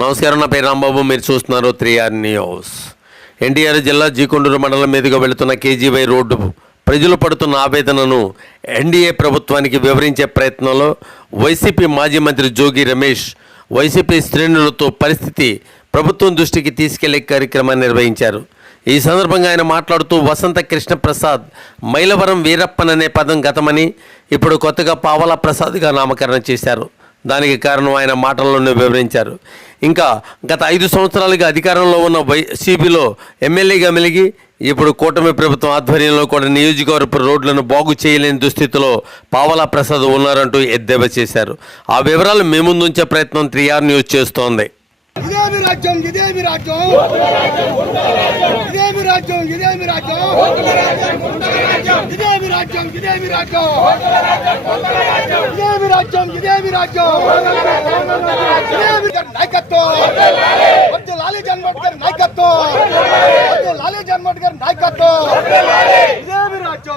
నమస్కారం నా పేరు రాంబాబు. మీరు చూస్తున్నారు త్రీఆర్ న్యూస్. ఎన్టీఆర్ జిల్లా జీకొండూరు మండలం మీదుగా వెళుతున్న కేజీవై రోడ్డు ప్రజలు పడుతున్న ఆవేదనను ఎన్డీఏ ప్రభుత్వానికి వివరించే ప్రయత్నంలో వైసీపీ మాజీ మంత్రి జోగి రమేష్ వైసీపీ శ్రేణులతో పరిస్థితి ప్రభుత్వం దృష్టికి తీసుకెళ్ళే కార్యక్రమాన్ని నిర్వహించారు. ఈ సందర్భంగా ఆయన మాట్లాడుతూ వసంత కృష్ణప్రసాద్ మైలవరం వీరప్పన్ అనే పదం గతమని ఇప్పుడు కొత్తగా పావలా ప్రసాద్గా నామకరణం చేశారు. దానికి కారణం ఆయన మాటల్లోనే వివరించారు. ఇంకా గత ఐదు సంవత్సరాలుగా అధికారంలో ఉన్న వైసీపీలో ఎమ్మెల్యేగా మెలిగి ఇప్పుడు కూటమి ప్రభుత్వం ఆధ్వర్యంలో కూడా నియోజకవర్గ రోడ్లను బాగు చేయలేని దుస్థితిలో పావలా ప్రసాద్ ఉన్నారంటూ ఎద్దేవా చేశారు. ఆ వివరాలు మీ ముందుంచే ప్రయత్నం త్రీఆర్ న్యూస్ చేస్తోంది. राज्यों इदेम राज्यों इदेम राज्यों इदेम राज्यों इदेम राज्यों इदेम राज्यों इदेम राज्यों इदेम राज्यों इदेम नायकत्व वंदे लाले जनमडगर नायकत्व वंदे लाले जनमडगर नायकत्व इदेम राज्यों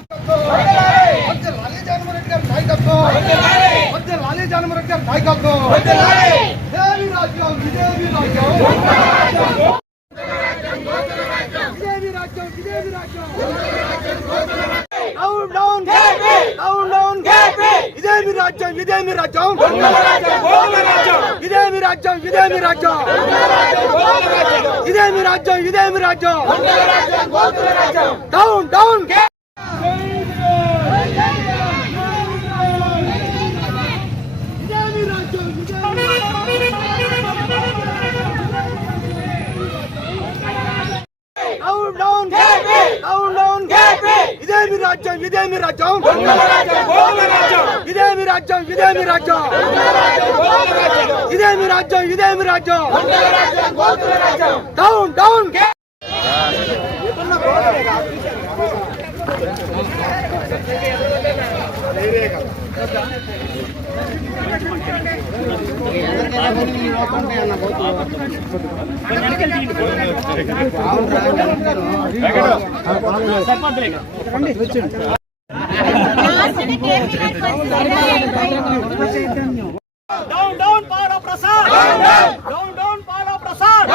నాయకత్వం ఇదేమి రాజ్యం ఇదేమి రాజ్యం ఇదేమి రాజ్యం ఇదేమి రాజ్యం డౌన్ డౌన్ డౌన్ డౌన్ ఇదేమి రాజ్యం ఇదేమి రాజ్యం ఇదేమి రాజ్యం ఇదేమి రాజ్యం ఇదేమి రాజ్యం ఇదేమి రాజ్యం డౌన్ డౌన్ ఇదేమి రాజ్యం ఇదేమి డౌన్ డౌన్ డౌన్ డౌన్ ఇదేమి రాజ్యం? ఇదేమి రాజ్యం. ఇదేమి రాజ్యం? ఇదేమి రాజ్యం? ఇదేమి రాజ్యం? ఇదేమి రాజ్యం? Down down down down Pala Prasad down down Pala Prasad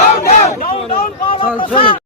down down Pala Prasad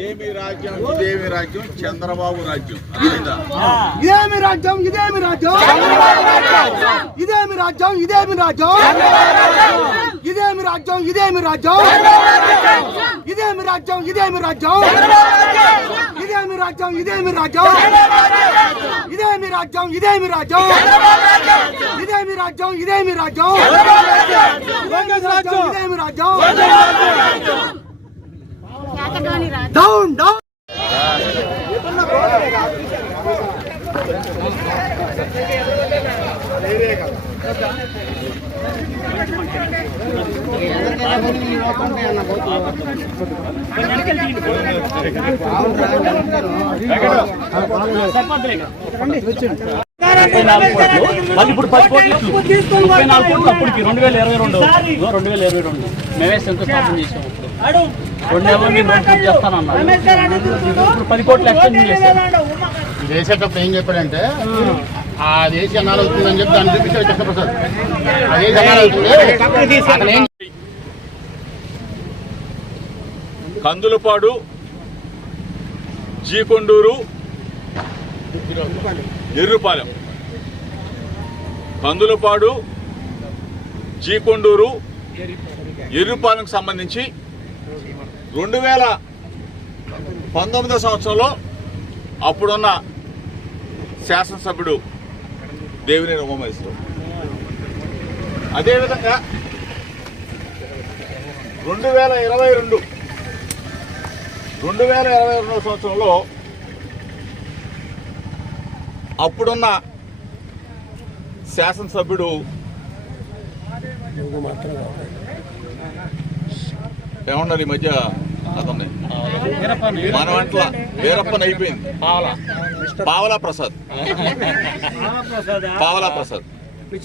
ఇదేమి రాజ్యం ఇదేమి రాజ్యం చంద్రబాబు రాజ్యం అర్థమైందా? ఇదేమి రాజ్యం ఇదేమి రాజ్యం ఇదేమి రాజ్యం ఇదేమి రాజ్యం ఇదేమి రాజ్యం ఇదేమి రాజ్యం ఇదేమి రాజ్యం ఇదేమి రాజ్యం ఇదేమి రాజ్యం ఇదేమి రాజ్యం ఇదేమి రాజ్యం ఇదేమి రాజ్యం ఇదేమి రాజ్యం ఇదేమి రాజ్యం ఇదేమి రాజ్యం డౌన్ డౌన్ ముప్పై నాలుగు కోట్లు మళ్ళీ ఇప్పుడు పది కోట్లు ముప్పై నాలుగు కోట్లు అప్పటికి రెండు వేల ఇరవై రెండు. రెండు వేల ఇరవై రెండు. మేమే శంకుస్థాపన చేసాం వేసేటప్పుడు ఏం చెప్పాడంటే అది వేసి అన్నారు అవుతుందని చెప్పి దాన్ని చూపించాడు చక్రప్రసాద్ అదే అన్నారు అవుతుంది కందులపాడు జీకొండూరు ఎర్రుపాలెం. కందులపాడు జీకొండూరు ఎర్రుపాలెంకు సంబంధించి రెండు వేల పంతొమ్మిదో సంవత్సరంలో అప్పుడున్న శాసనసభ్యుడు దేవినేని ఉమామహేశ్వరం అదేవిధంగా రెండు వేల ఇరవై రెండు రెండు వేల ఇరవై రెండవ సంవత్సరంలో అప్పుడున్న శాసనసభ్యుడు ఏమన్నారు ఈ మధ్య అతన్ని మన వంటల వీరప్పన్ అయిపోయింది. పావలా. పావలా ప్రసాద్. పావలా ప్రసాద్. మీ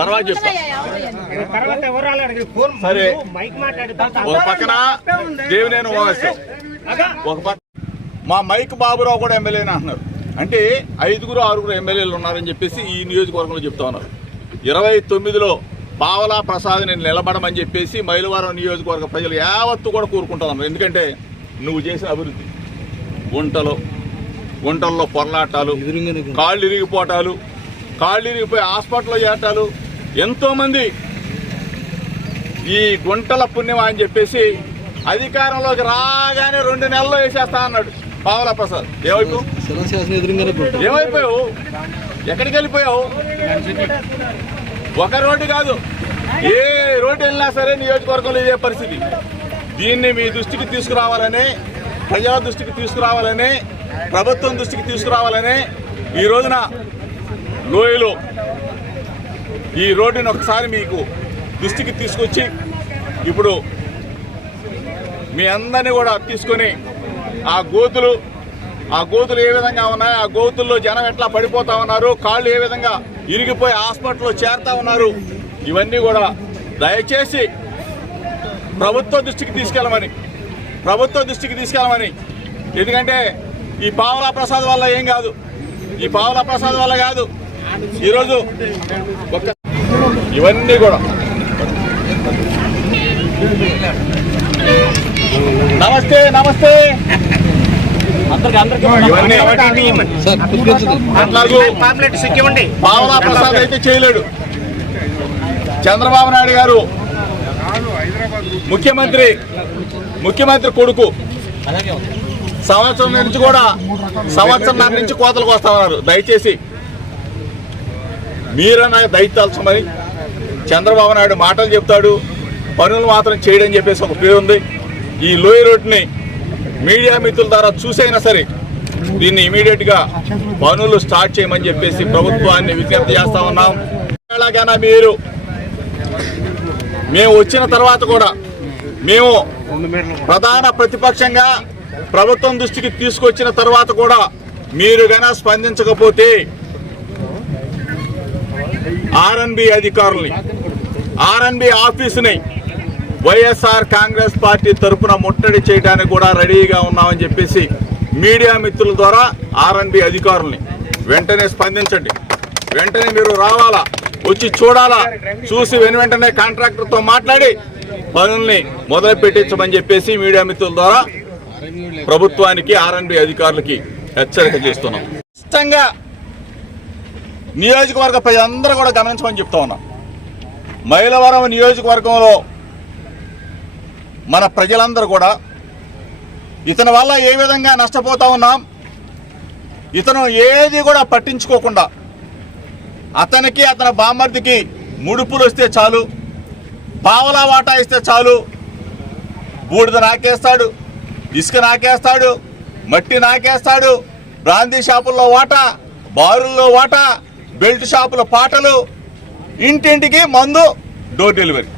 తర్వాత చెప్తా. తర్వాత ఎవరు రాలేదు ఫోన్ సరే. మైక్ ఒక పక్కన దేవినేని ఒక పక్క మా మైక్ బాబురావు కూడా ఎమ్మెల్యేని అంటున్నారు. అంటే ఐదుగురు ఆరుగురు ఎమ్మెల్యేలు ఉన్నారని చెప్పేసి ఈ నియోజకవర్గంలో చెప్తా ఉన్నారు. ఇరవై తొమ్మిదిలో పావలా ప్రసాద్ నేను నిలబడమని చెప్పేసి మైలవరం నియోజకవర్గ ప్రజలు యావత్తు కూడా కోరుకుంటా ఉన్నారు ఎందుకంటే నువ్వు చేసిన అభివృద్ధి గుంటలు గుంటల్లో పొరలాటాలు కాళ్ళు ఇరిగిపోవటాలు కాళ్ళు ఇరిగిపోయి హాస్పిటల్లో చేరటాలు ఎంతోమంది ఈ గుంటల పుణ్యం అని చెప్పేసి అధికారంలోకి రాగానే రెండు నెలల్లో వేసేస్తా అన్నాడు పావలా ప్రసాద్. ఏమైపు ఏమైపోయావు? ఎక్కడికి వెళ్ళిపోయావు? ఒక రోడ్డు కాదు. ఏ రోడ్డు వెళ్ళినా సరే నియోజకవర్గంలో ఇదే పరిస్థితి. దీన్ని మీ దృష్టికి తీసుకురావాలని ప్రజల దృష్టికి తీసుకురావాలని ప్రభుత్వం దృష్టికి తీసుకురావాలని ఈ రోజున లోయలో ఈ రోడ్డుని ఒకసారి మీకు దృష్టికి తీసుకొచ్చి ఇప్పుడు మీ అందరినీ కూడా తీసుకొని ఆ గోతులు ఆ గోతులు ఏ విధంగా ఉన్నాయి ఆ గోతుల్లో జనం ఎట్లా పడిపోతా ఉన్నారు కాళ్ళు ఏ విధంగా ఇరిగిపోయి హాస్పిటల్లో చేరుతా ఉన్నారు. ఇవన్నీ కూడా దయచేసి ప్రభుత్వ దృష్టికి తీసుకెళ్ళమని ప్రభుత్వ దృష్టికి తీసుకెళ్ళమని. ఎందుకంటే ఈ పావలా ప్రసాద్ వల్ల ఏం కాదు. ఈ పావలా ప్రసాద్ వల్ల కాదు. ఈరోజు ఒక్క ఇవన్నీ కూడా. నమస్తే నమస్తే. అందరికి అందరికి ఇవన్నీ అట్లాగూ పావలా ప్రసాద్ అయితే చేయలేడు. చంద్రబాబు నాయుడు గారు ముఖ్యమంత్రి ముఖ్యమంత్రి కొడుకు. సంవత్సరం నుంచి కూడా సంవత్సరం నుంచి కోతలకు వస్తా ఉన్నారు. దయచేసి మీరన్నా దయచాల్సమని చంద్రబాబు నాయుడు మాటలు చెప్తాడు పనులు మాత్రం చేయడని చెప్పేసి ఒక పేరు ఉంది. ఈ లోయ రోడ్ని మీడియా మిత్రుల ద్వారా చూసైనా సరే దీన్ని ఇమీడియట్గా పనులు స్టార్ట్ చేయమని చెప్పేసి ప్రభుత్వాన్ని విజ్ఞప్తి చేస్తా ఉన్నాం. ఎలాగైనా మీరు మేము వచ్చిన తర్వాత కూడా మేము ప్రధాన ప్రతిపక్షంగా ప్రభుత్వం దృష్టికి తీసుకొచ్చిన తర్వాత కూడా మీరు గన స్పందించకపోతే ఆర్ఎన్బి అధికారుల్ని ఆర్ఎన్బి ఆఫీసుని వైఎస్ఆర్ కాంగ్రెస్ పార్టీ తరపున ముట్టడి చేయడానికి కూడా రెడీగా ఉన్నామని చెప్పేసి మీడియా మిత్రుల ద్వారా ఆర్ఎన్బి అధికారుల్ని వెంటనే స్పందించండి. వెంటనే మీరు రావాలా? వచ్చి చూడాలా? చూసి వెను వెంటనే కాంట్రాక్టర్తో మాట్లాడి పనుల్ని మొదలు పెట్టించమని చెప్పేసి మీడియా మిత్రుల ద్వారా ప్రభుత్వానికి ఆర్ఎన్బి అధికారులకి హెచ్చరిక చేస్తున్నాం. స్పష్టంగా నియోజకవర్గ ప్రజలందరూ కూడా గమనించమని చెప్తా ఉన్నాం. మైలవరం నియోజకవర్గంలో మన ప్రజలందరూ కూడా ఇతని వల్ల ఏ విధంగా నష్టపోతా ఉన్నాం ఇతను ఏది కూడా పట్టించుకోకుండా అతనికి అతని బామర్దికి ముడుపులు వస్తే చాలు పావలా వాటా ఇస్తే చాలు బూడిద నాకేస్తాడు ఇసుక నాకేస్తాడు మట్టి నాకేస్తాడు బ్రాందీ షాపుల్లో వాటా బారుల్లో వాటా బెల్ట్ షాపుల పాటలు ఇంటింటికి మందు డోర్ డెలివరీ.